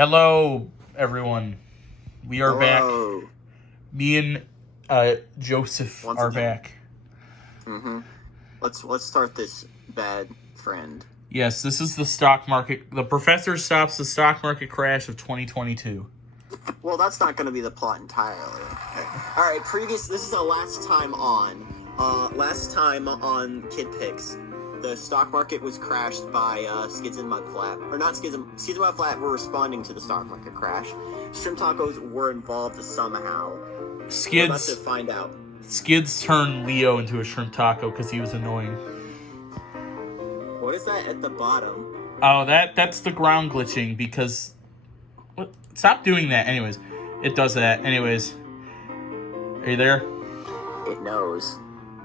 Hello, everyone. We are back. Hello. Me and Joseph Once are again. back. Let's start this bad friend. Yes, this is the stock market. The professor stops the stock market crash of 2022. Well, that's not going to be the plot entirely. All right. This is the last time on. Last time on Kid Picks, the stock market was crashed by Skids and Mudflat, or not Skids and Mudflat were responding to the stock market crash. Shrimp Tacos were involved somehow. We're about Skids to find out. Skids turned Leo into a shrimp taco because he was annoying. What is that at the bottom? Oh, that's the ground glitching because... What? Stop doing that. Anyways, it does that. Anyways. Are you there? It knows.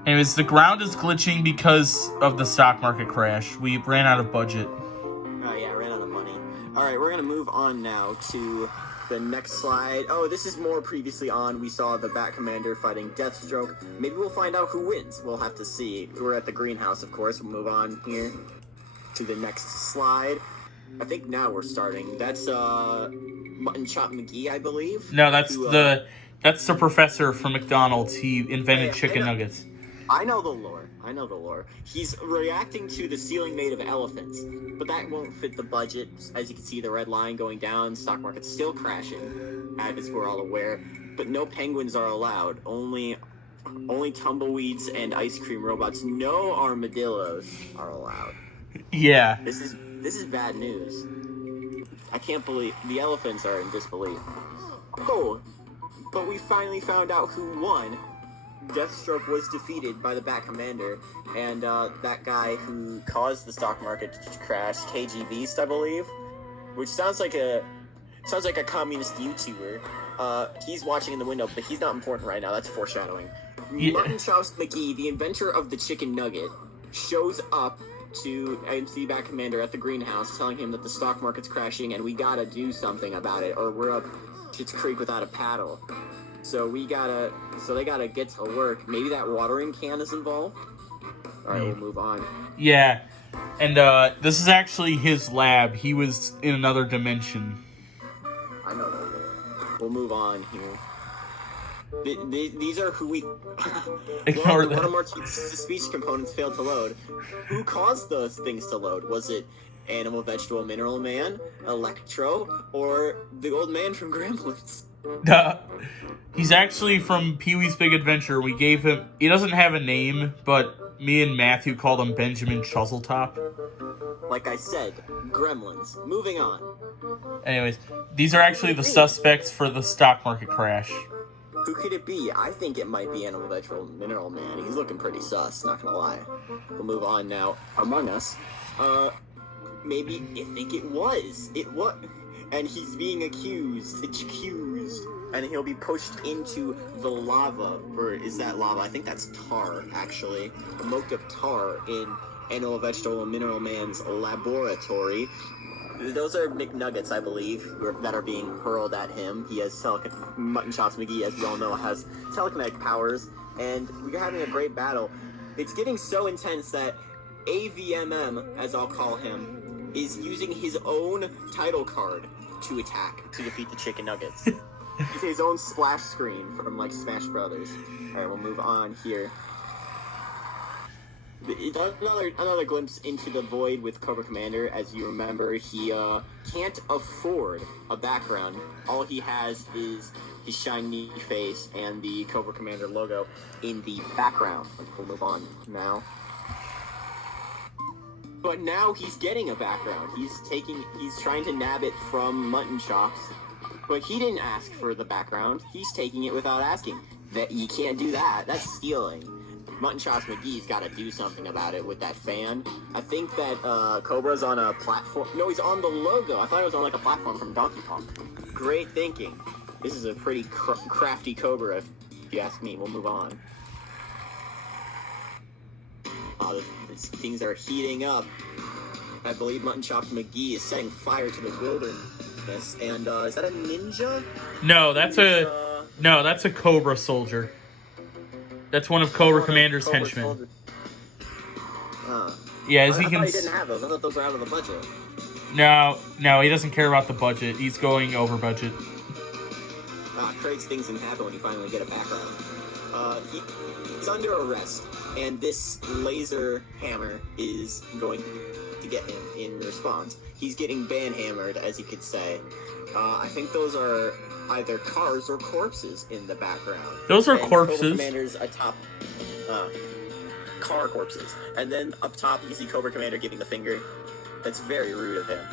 Anyways, the ground is glitching because of the stock market crash. We ran out of budget. Oh yeah, I ran out of money. Alright, we're gonna move on now to the next slide. Oh, this is more previously on. We saw the Bat Commander fighting Deathstroke. Maybe we'll find out who wins. We'll have to see. We're at the greenhouse, of course. We'll move on here to the next slide. I think now we're starting. That's Mutton Chop McGee, I believe. No, that's the professor from McDonald's. He invented chicken nuggets. I know the lore. He's reacting to the ceiling made of elephants, but that won't fit the budget. As you can see, the red line going down, stock market's still crashing, as we're all aware. But no penguins are allowed. Only tumbleweeds and ice cream robots. No armadillos are allowed. Yeah. This is bad news. I can't believe the elephants are in disbelief. Oh, but we finally found out who won. Deathstroke was defeated by the Bat Commander, and that guy who caused the stock market to crash, KG Beast, I believe, which sounds like a communist YouTuber. He's watching in the window, but he's not important right now. That's foreshadowing. Yeah. Mutton Chops McGee, the inventor of the chicken nugget, shows up to MC Bat Commander at the greenhouse, telling him that the stock market's crashing and we gotta do something about it, or we're up Schitt's Creek without a paddle. So they gotta get to work. Maybe that watering can is involved. All right, we'll move on. Yeah, and this is actually his lab. He was in another dimension. I know that. We'll move on here. These are who we. Ignore one that. of our speech components failed to load. Who caused those things to load? Was it Animal, Vegetable, Mineral Man, Electro, or the old man from Gremlins? He's actually from Pee-wee's Big Adventure. We gave him... He doesn't have a name, but me and Matthew called him Benjamin Chuzzletop. Like I said, Gremlins. Moving on. Anyways, these are actually the suspects for the stock market crash. Who could it be? I think it might be Animal, Vegetable, Mineral Man. He's looking pretty sus, not gonna lie. We'll move on now. Among Us. Maybe you think it was. It was. And he's being accused, and he'll be pushed into the lava, or is that lava? I think that's tar, actually. Smoked up tar in Animal, Vegetable, Mineral Man's laboratory. Those are McNuggets, I believe, that are being hurled at him. He has Mutton Chops McGee, as we all know, has telekinetic powers, and we're having a great battle. It's getting so intense that AVMM, as I'll call him, is using his own title card to defeat the chicken nuggets. It's his own splash screen from, like, Smash Brothers. Alright, we'll move on here. Another glimpse into the void with Cobra Commander. As you remember, he can't afford a background. All he has is his shiny face and the Cobra Commander logo in the background. We'll move on now. But now he's getting a background. He's trying to nab it from Mutton Chops. But he didn't ask for the background. He's taking it without asking. That you can't do that. That's stealing. Mutton Chops McGee's got to do something about it with that fan. I think that Cobra's on a platform. No, he's on the logo. I thought it was on like a platform from Donkey Kong. Great thinking. This is a pretty crafty Cobra, if you ask me. We'll move on. Things are heating up. I believe Mutton Chops McGee is setting fire to the wilderness. And is that a ninja? No, that's a Cobra soldier. That's one of Cobra Commander's henchmen. Huh. Yeah, I thought he didn't have those. I thought those were out of the budget. No, he doesn't care about the budget. He's going over budget. Crazy things can happen when you finally get a background. He's under arrest, and this laser hammer is going to get him in response. He's getting banhammered, as you could say. I think those are either cars or corpses in the background. Those are and corpses. Cobra Commander's atop car corpses. And then up top, you see Cobra Commander giving the finger. That's very rude of him.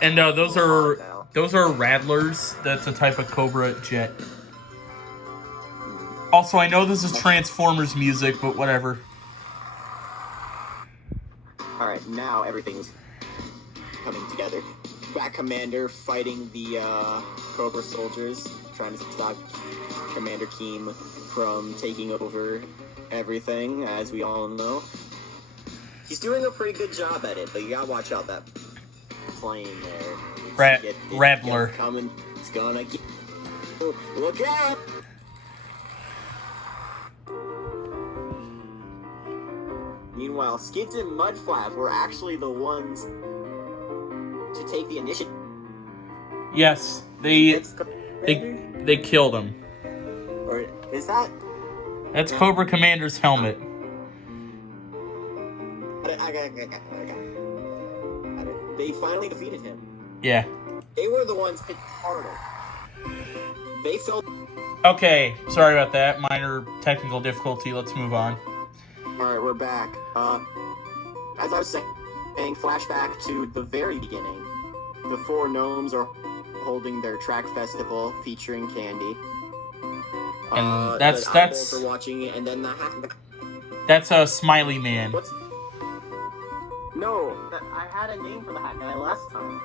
And those are Rattlers. That's a type of Cobra jet. Also, I know this is Transformers music, but whatever. Alright, now everything's coming together. Black Commander fighting the Cobra soldiers, trying to stop Commander Keem from taking over everything, as we all know. He's doing a pretty good job at it, but you gotta watch out that plane there. Rattler. Coming. It's gonna get... Look out! Meanwhile, Skids and Mudflap were actually the ones to take the initiative. Yes, they killed him. Or is that? That's Cobra Commander's helmet. They finally defeated him. Yeah. They were the ones hit harder. They felt... Okay, sorry about that. Minor technical difficulty. Let's move on. Alright, we're back. As I was saying, flashback to the very beginning. The four gnomes are holding their track festival featuring Candy. And the eyeballs are watching it, and then that's a Smiley Man. No, I had a name for the hat guy last time.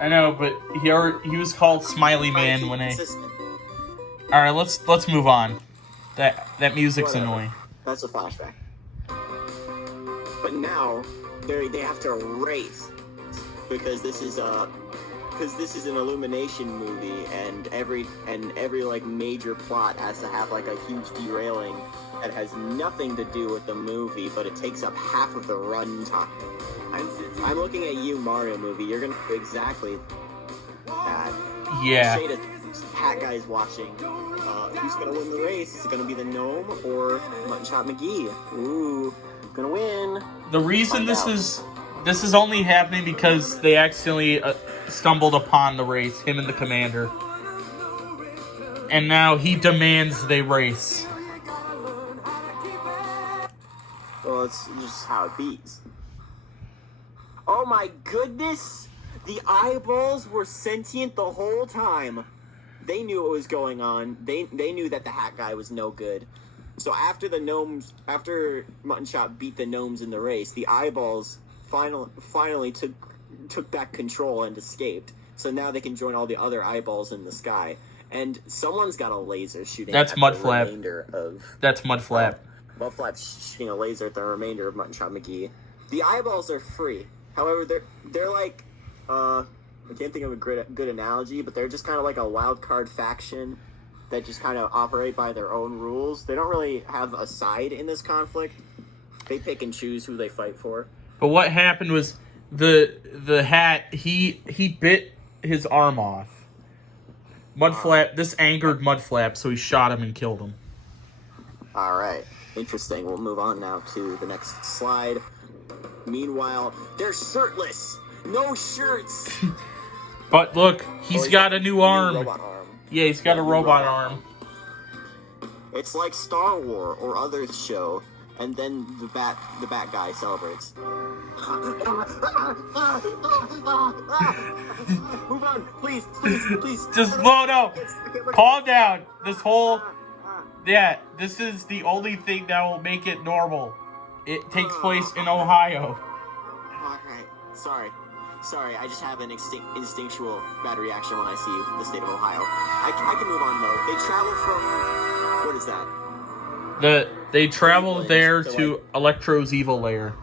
I know, but he was called Smiley Man when I... Alright, let's move on. That music's annoying. That's a flashback. But now they have to race because this is an Illumination movie, and every like major plot has to have like a huge derailing that has nothing to do with the movie, but it takes up half of the run time. I'm looking at you, Mario movie. You're gonna do exactly that. Yeah. Shade of hat guys watching. Who's gonna win the race? Is it gonna be the gnome or Mutton Chop McGee? Ooh, who's gonna win? The reason this is only happening because they accidentally stumbled upon the race, him and the commander, and now he demands they race. Well, it's just how it beats. Oh my goodness! The eyeballs were sentient the whole time. They knew what was going on. They knew that the hat guy was no good. So after Mutton Chop beat the gnomes in the race, the eyeballs finally took back control and escaped. So now they can join all the other eyeballs in the sky. And someone's got a laser shooting. That's at Mudflap. The remainder of That's Mudflap. Mudflap's shooting a laser at the remainder of Mutton Chop McGee. The eyeballs are free. However, they're like I can't think of a good analogy, but they're just kind of like a wild card faction that just kind of operate by their own rules. They don't really have a side in this conflict. They pick and choose who they fight for. But what happened was the hat he bit his arm off. Mudflap. This angered Mudflap, so he shot him and killed him. All right, interesting. We'll move on now to the next slide. Meanwhile, they're shirtless. No shirts. But look, he's got a new arm. Robot arm. Yeah, he's got a robot arm. It's like Star Wars or other show, and then the bat guy celebrates. Move on, please. Just no. Calm down. This is the only thing that will make it normal. It takes place in Ohio. Alright, sorry, I just have an instinctual bad reaction when I see the state of Ohio. I can move on though. They travel from... What is that? They travel there to Electro's evil lair.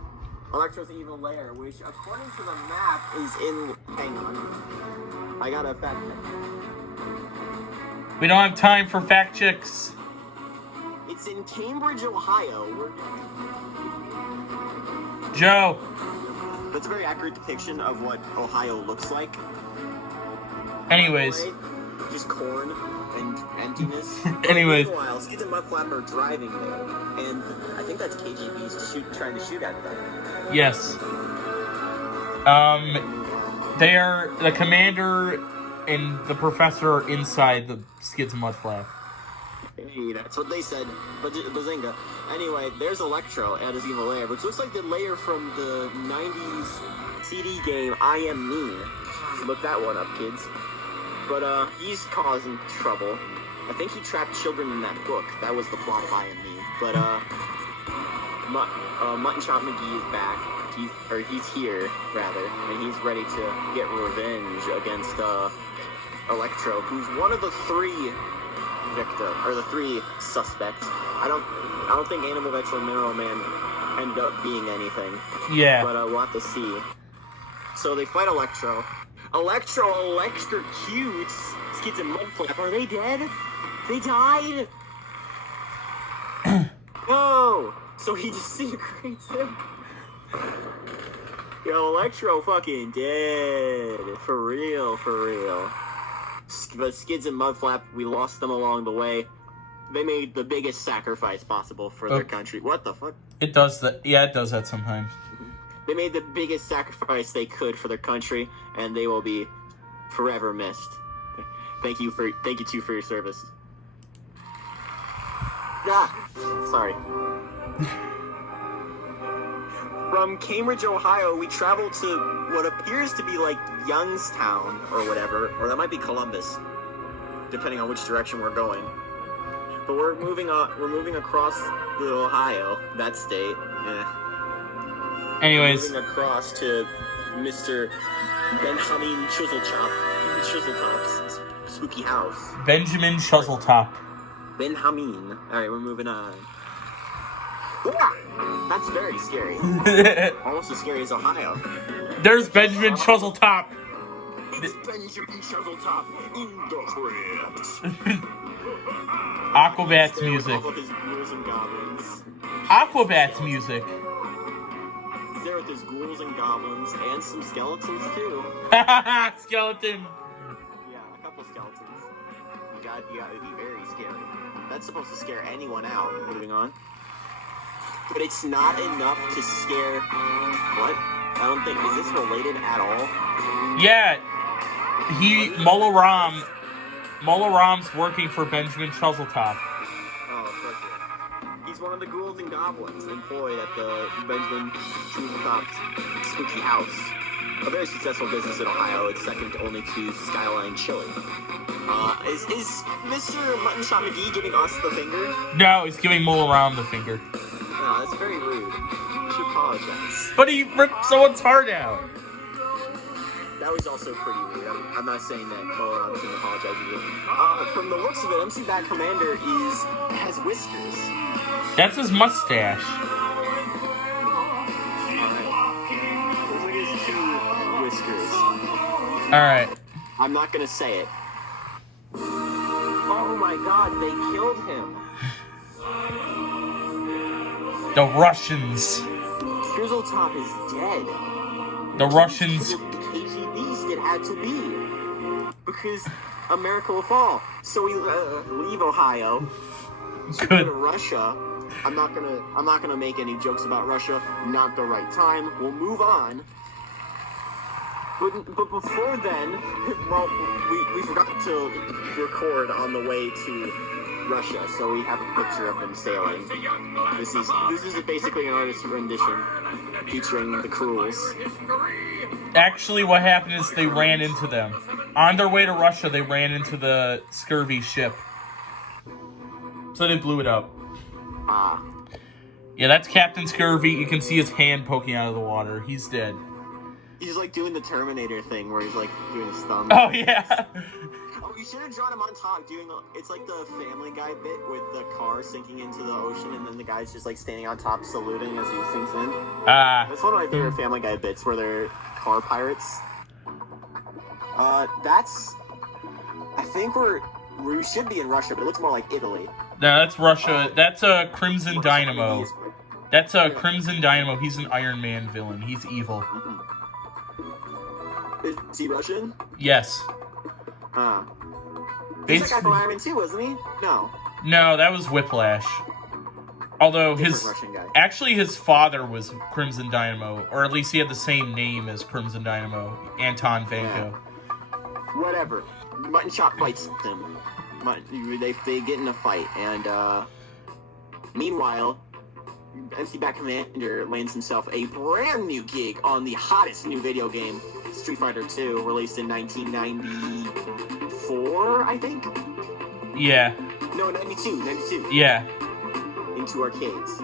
Electro's evil lair, which according to the map is in... Hang on. I got a fact check. We don't have time for fact checks. It's in Cambridge, Ohio. Joe. That's a very accurate depiction of what Ohio looks like. Anyways. Right? Just corn and emptiness. Anyways. Meanwhile, Skids and Mudflap are driving there, and I think that's KGB's trying to shoot at them. Yes. They are the commander and the professor are inside the Skids and Mudflap. Hey, that's what they said. Bazinga. Anyway, there's Electro at his evil lair, which looks like the lair from the 90s CD game I Am Mean. Look that one up, kids. But, he's causing trouble. I think he trapped children in that book. That was the plot of I Am Mean. But, Mutton Chop McGee is back. He's here, rather, and he's ready to get revenge against, Electro, who's one of the three the three suspects. I don't think Animal Vegetable Mineral Man ended up being anything. Yeah. But we'll have to see. So they fight Electro. Electro electrocutes Skids and Mudflap. Are they dead? They died? No! So he disintegrates him. Yo, Electro fucking dead. For real, for real. But Skids and Mudflap, we lost them along the way. They made the biggest sacrifice possible for their country. What the fuck? It does that. Yeah, it does that sometimes. They made the biggest sacrifice they could for their country, and they will be forever missed. Thank you too for your service. Ah, sorry. From Cambridge, Ohio, we travel to what appears to be like Youngstown or whatever, or that might be Columbus, depending on which direction we're going. But we're moving across the Ohio, that state. Yeah. Anyways, Moving across to Mr. Benjamin Chiseltop's spooky house. Benjamin Chuzzletop. Benjamin. All right, we're moving on. That's very scary. Almost as scary as Ohio. There's Benjamin Chuzzletop. It's Benjamin Chuzzletop in the crypt. Aquabats music. All of his ghouls and goblins. Aquabats music. He's there with his ghouls and goblins and some skeletons too. Skeleton. Yeah, a couple skeletons. You gotta be very scary. That's supposed to scare anyone out. Moving on. But it's not enough to scare... What? I don't think... Is this related at all? Yeah. Mola Ram's working for Benjamin Chuzzletop. Oh, of course it is. He's one of the ghouls and goblins employed at the Benjamin Chuzzletop's spooky house. A very successful business in Ohio. It's second only to Skyline Chili. Is Mr. Mutton Chop McGee giving us the finger? No, he's giving Mola Ram the finger. No, that's very rude. You should apologize. But he ripped someone's heart out. That was also pretty rude. I'm not saying that Mola shouldn't apologize either. From the looks of it, MC Bat Commander has whiskers. That's his mustache. Alright. Looks like his two whiskers. Alright. I'm not gonna say it. Oh my god, they killed him. The Russians. Chiseltop is dead. The Russians. The KGBs it had to be. Because America will fall. So we leave Ohio. So go to Russia. I'm not gonna make any jokes about Russia. Not the right time. We'll move on. But before then, well, we forgot to record on the way to Russia, so we have a picture of them sailing. This is basically an artist's rendition featuring the Cruels. Actually, what happened is they ran into them. On their way to Russia, they ran into the scurvy ship. So they blew it up. Ah. Yeah, that's Captain Scurvy. You can see his hand poking out of the water. He's dead. He's like doing the Terminator thing where he's like doing his thumb. Oh, yeah. Oh, you should have drawn him on top doing it's like the Family Guy bit with the car sinking into the ocean and then the guy's just like standing on top saluting as he sinks in. That's one of my favorite Family Guy bits where they're car pirates. I think we should be in Russia, but it looks more like Italy. No, that's Russia. That's a Crimson Dynamo. That's a Crimson Dynamo. He's an Iron Man villain. He's evil. Mm-hmm. Is he Russian? Yes. He's that guy from Iron Man 2, wasn't he? No. No, that was Whiplash. Although Russian guy. actually his father was Crimson Dynamo, or at least he had the same name as Crimson Dynamo, Anton Vanko. Yeah. Whatever. Mutton Chop fights him. They get in a fight, and meanwhile, MC Bat Commander lands himself a brand new gig on the hottest new video game, Street Fighter II, released in 1994, I think? Yeah. No, 92. Yeah. Into arcades.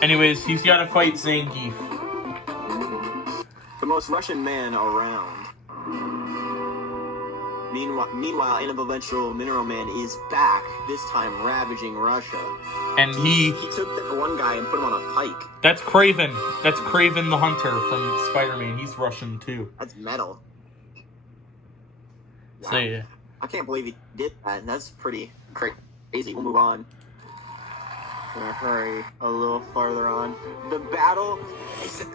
Anyways, he's got to fight Zangief. The most Russian man around. Meanwhile, Interdimensional Mineral Man is back, this time ravaging Russia. And he took the one guy and put him on a pike. That's Kraven. That's Kraven the Hunter from Spider-Man. He's Russian too. That's metal. Wow. So yeah. I can't believe he did that. That's pretty crazy. We'll move on. Gonna hurry a little farther on. The battle,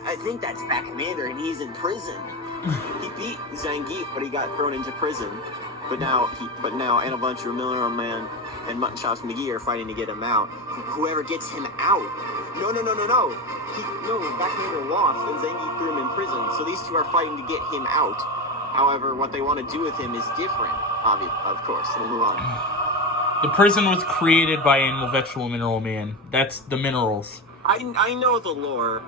I think that's Bat Commander, and he's in prison. He beat Zangief, but he got thrown into prison. But now Interdimensional Mineral Man and Mutton Chops McGee are fighting to get him out. Whoever gets him out. No. Bat Commander lost, and Zangief threw him in prison. So these two are fighting to get him out. However, what they want to do with him is different. Of course. So we'll move on. The prison was created by Animal Vegetable Mineral Man. That's the minerals. I know the lore.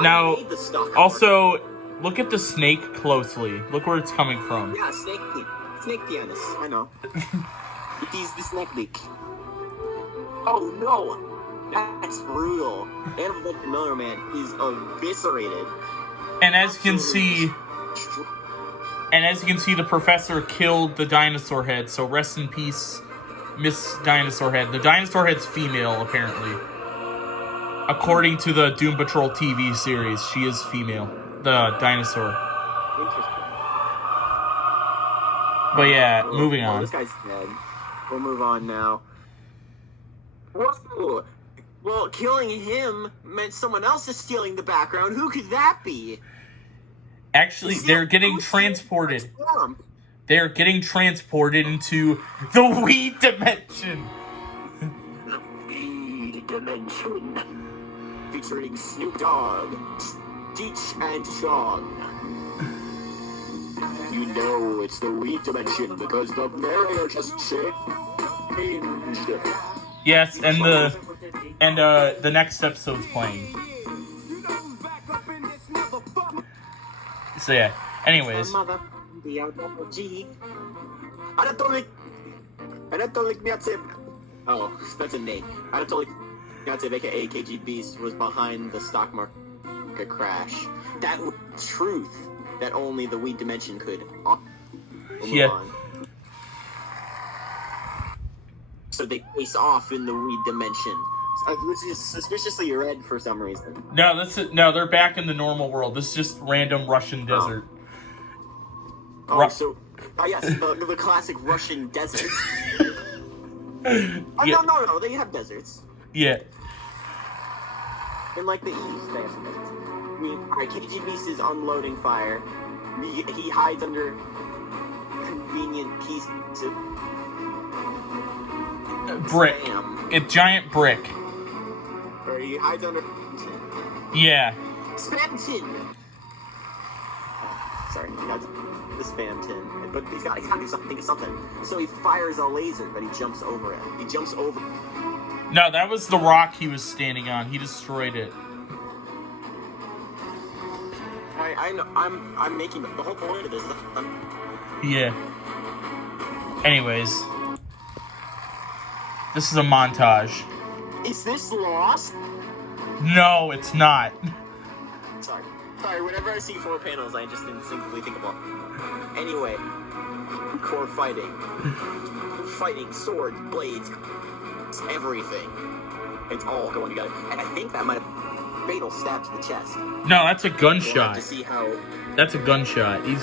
Now, I made the stock also, look at the snake closely. Look where it's coming from. Yeah, snake penis. I know. It is the snake dick. Oh no, that's brutal. Animal Vegetable Mineral Man is eviscerated. And as you can see, the professor killed the dinosaur head. So rest in peace, Miss Dinosaur Head. The dinosaur head's female, apparently. According to the Doom Patrol TV series, she is female. The dinosaur. Interesting. But yeah, moving on. This guy's dead. We'll move on now. Whoa! Well, killing him meant someone else is stealing the background. Who could that be? Actually, they're getting transported. They're getting transported into the Wii dimension. The Wii dimension. Featuring Snoop Dogg, Cheech and Chong. You know it's the Wii dimension because the narrator just changed. Yes, and the next episode's playing. So yeah. Anyways. Anatolik Miatsev. Oh, that's a name. Anatolik Miatsev, aka KG Beast, was behind the stock market crash. That was truth that only the Wii dimension could. Yeah. So they face off in the Wii dimension, which is suspiciously red for some reason. No, they're back in the normal world. This is just random Russian desert. Yes, the classic Russian desert. Yeah. No, they have deserts. Yeah. In like the East, they have some deserts. I mean, KG Beast is unloading fire. He hides under convenient pieces of brick. Spam. A giant brick. Or he hides under. Yeah. Spam tin! Sorry, that's the spam tin. But he's got to think of something. So he fires a laser, but he jumps over it. No, that was the rock he was standing on. He destroyed it. I know. I'm making the whole point of this. Yeah. Anyways. This is a montage. Is this Lost? No, it's not. Sorry. Whenever I see 4 panels, I just instinctively think about. Anyway, core fighting, swords, blades, everything. It's all going together, and I think that might have fatal stab to the chest. No, that's a We'll gunshot. have to see how. That's a gunshot. A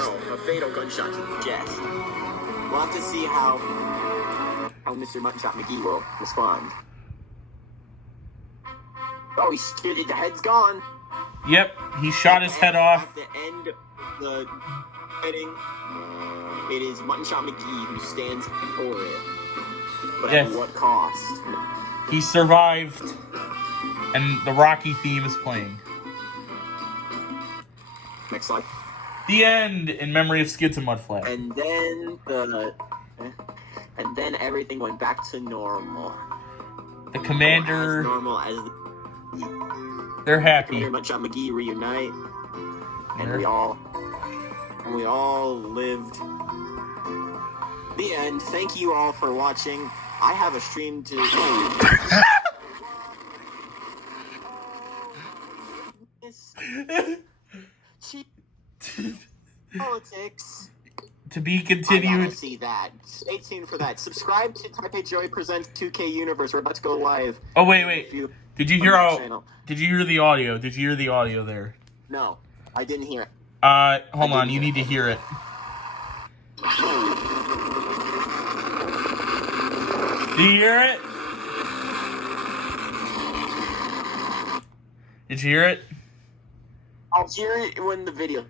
fatal gunshot to the chest. We'll have to see how Mr. Mutton Chop McGee will respond. Oh, the head's gone. Yep, he shot his head off. At the end of the wedding, it is Mutton Chop McGee who stands for it. But Yes. at what cost? He survived, and the Rocky theme is playing. Next slide. The end, in memory of Skids and Mudflap. And then everything went back to normal. The commander, As normal as they're happy. Commander Mutton Chop McGee reunite, and They're- we all lived. The end. Thank you all for watching. I have a stream to. Cheap politics. To be I gotta continued. see that. Stay tuned for that. Subscribe to Taipei Joey Presents 2K Universe. We're about to go live. Oh wait. If you- Did you on hear that how? channel. Did you hear the audio? Did you hear the audio there? No, I didn't hear it. Hold on. You need to hear it. Did you hear it? Did you hear it? I'll hear it when the video.